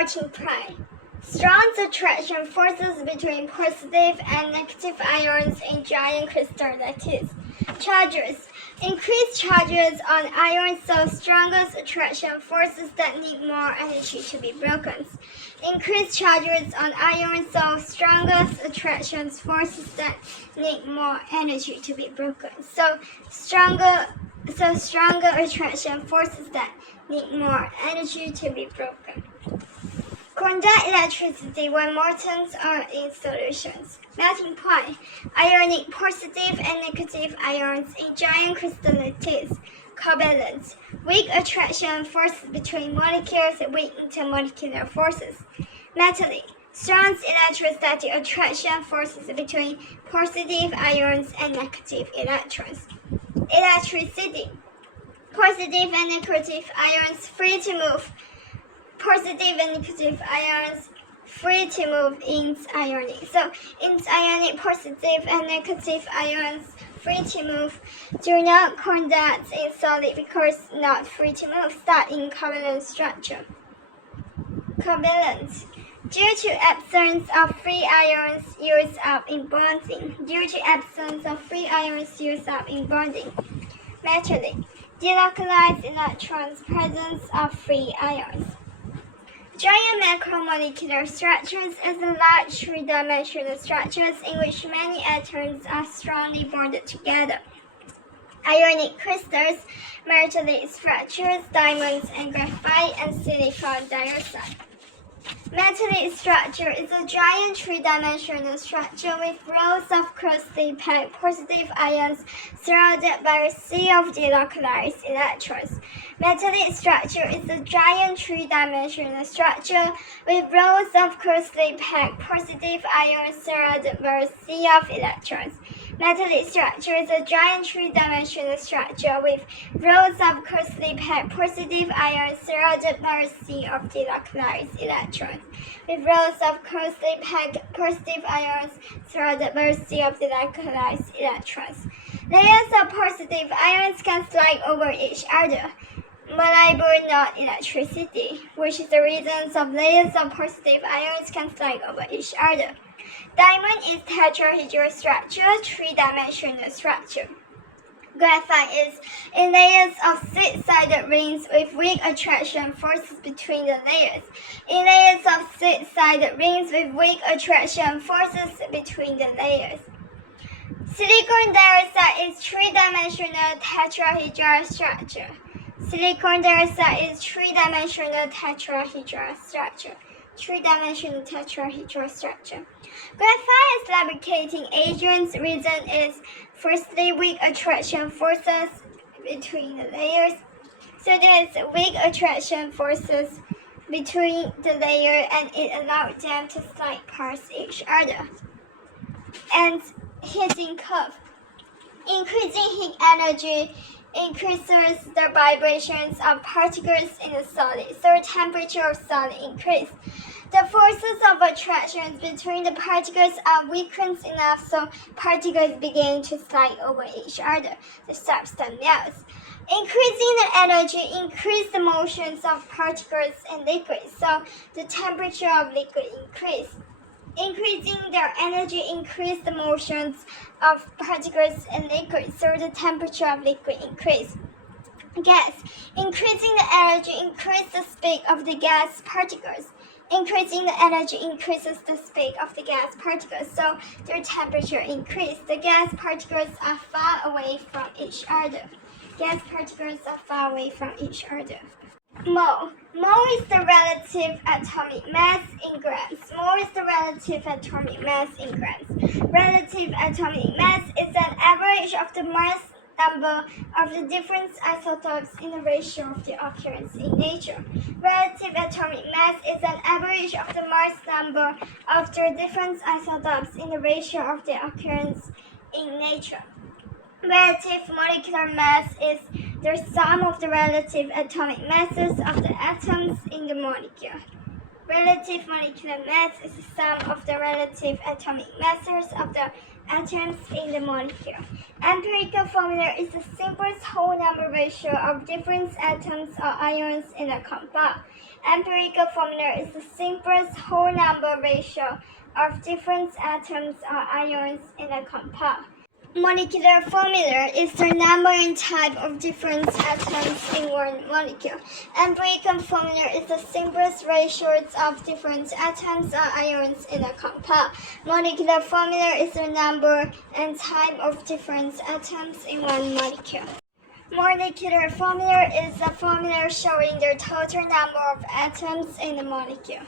melting point. Strong attraction forces between positive and negative ions in giant crystal lattice. Charges. Increased charges on ions so stronger attraction forces that need more energy to be broken. Increased charges on ions so stronger attraction forces that need more energy to be broken. So stronger attraction forces that need more energy to be broken. Conduct electricity when motors are in solutions. Melting point. Ionic positive and negative ions in giant crystal lattice. Covalent. Weak attraction forces between molecules and weak intermolecular forces. Metallic. Strong electrostatic attraction forces between positive ions and negative electrons. Electricity. Positive and negative ions free to move. Positive and negative ions free to move in ionic. So in ionic, positive and negative ions free to move do not conduct in solid because not free to move start in covalent structure. Covalent. Due to absence of free ions used up in bonding. Due to absence of free ions used up in bonding. Metallic. Delocalized electrons, presence of free ions. Giant macromolecular structures is a large three-dimensional structures in which many atoms are strongly bonded together. Ionic crystals, metallic structures, diamonds and graphite and silicon dioxide. Metallic structure is a giant three-dimensional structure with rows of closely packed positive ions surrounded by a sea of delocalized electrons. Metallic structure is a giant three-dimensional structure with rows of closely packed positive ions surrounded by a sea of electrons. Metallic structure is a giant three-dimensional structure with rows of closely packed positive ions surrounded by a sea of delocalized electrons. With rows of closely packed positive ions surrounded by a sea of delocalized electrons. Layers of positive ions can slide over each other, but not electricity, which is the reason of layers of positive ions can slide over each other. Diamond is tetrahedral structure, three-dimensional structure. Graphite is in layers of six-sided rings with weak attraction forces between the layers. In layers of six-sided rings with weak attraction forces between the layers. Silicon dioxide is three-dimensional tetrahedral structure. Silicon dioxide is three-dimensional tetrahedral structure. Three-dimensional tetrahedral structure. Graphite is lubricating agents. Reason is firstly weak attraction forces between the layers. So there is weak attraction forces between the layer and it allows them to slide past each other. And heating curve. Increasing heat energy increases the vibrations of particles in the solid, so temperature of solid increases. The forces of attraction between the particles are weakened enough so particles begin to slide over each other. The substance melts. Increasing the energy increases the motions of particles in liquids, so the temperature of liquid increases. Increasing their energy increases the motions of particles in liquids, so the temperature of liquid increases. Gas. Increasing the energy increases the speed of the gas particles. Increasing the energy increases the speed of the gas particles, so their temperature increases. The gas particles are far away from each other. Gas particles are far away from each other. Mole. Mole is the relative atomic mass in grams. Mole is the relative atomic mass in grams. Relative atomic mass is an average of the mass number of the different isotopes in the ratio of their occurrence in nature. Relative atomic mass is an average of the mass number of the different isotopes in the ratio of their occurrence in nature. Relative molecular mass is the sum of the relative atomic masses of the atoms in the molecule. Relative molecular mass is the sum of the relative atomic masses of the atoms in the molecule. Empirical formula is the simplest whole number ratio of different atoms or ions in a compound. Empirical formula is the simplest whole number ratio of different atoms or ions in a compound. Molecular formula is the number and type of different atoms in one molecule. Empirical formula is the simplest ratios of different atoms or ions in a compound. Molecular formula is the number and type of different atoms in one molecule. Molecular formula is a formula showing the total number of atoms in the molecule.